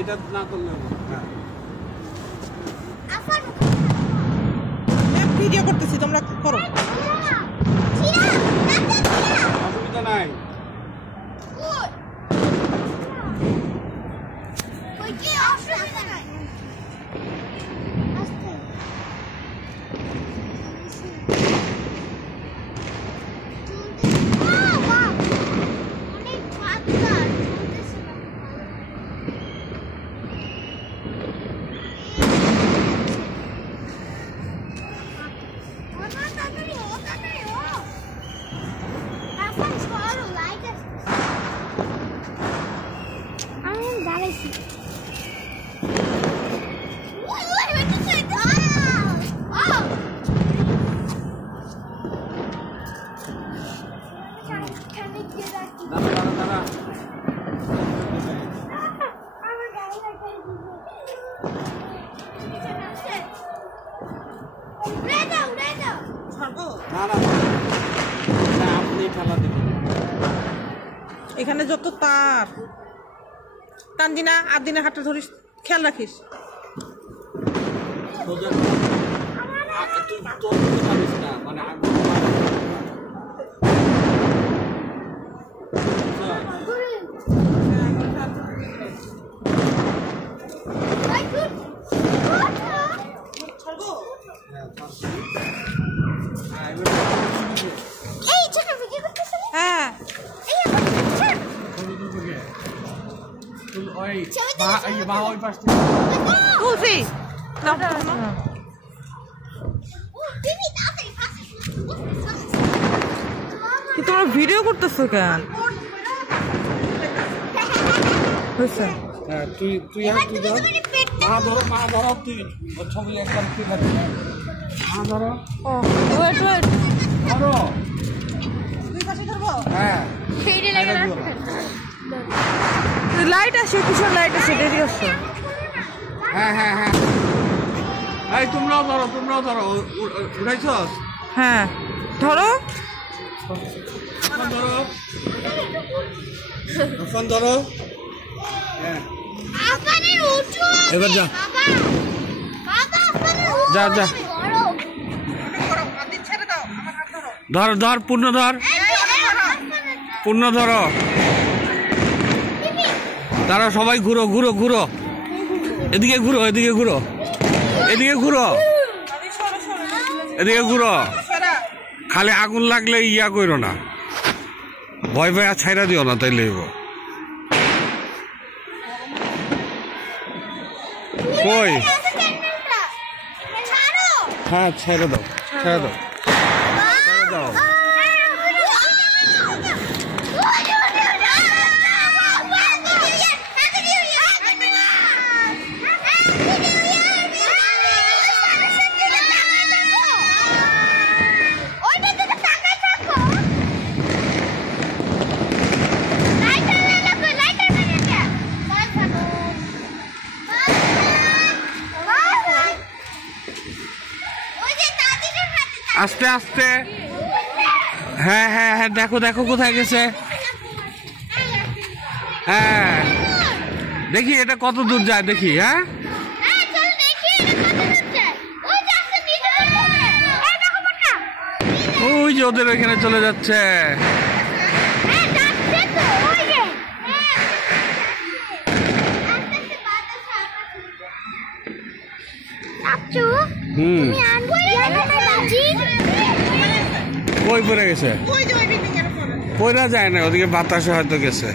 এটা না করলে ভিডিও করতেছি, তোমরা করো, অসুবিধা নাই। এখানে যত তার, টানজি না, আদিনের হাতটা ধরিস, খেয়াল রাখিস। হ্যাঁ তোমরা ভিডিও করতেছো কেন? হয়েছে, তুই ধরো, মা ধরো, তুই ছবি একদম ঠিক আছে, মা ধরো, ধরো, হ্যাঁ লাইট আসে, পিছনে লাইট আসে, দেরি আসছে। হ্যাঁ হ্যাঁ হ্যাঁ, এই তোমরাও ধরো, উঠাইছ? হ্যাঁ ধরো, ধরো, হ্যাঁ এবার যা যা যা, ধর পূর্ণ ধর, তারা সবাই ঘুরো, এদিকে ঘুরো, খালি আগুন লাগলে ইয়া করো না, ভয় আর ছাইরা দিও না, তাই লইব। কই, হ্যাঁ ছেড়ে দাও। আস্তে আস্তে, হ্যাঁ হ্যাঁ হ্যাঁ, দেখো কোথায় গেছে। হ্যাঁ দেখি এটা কত দূর যায়, দেখি। হ্যাঁ ওই যে ওদের ওইখানে চলে যাচ্ছে। কই পড়ে গেছে? পড়া যায় না, ওদিকে বাতাসে হয়তো গেছে।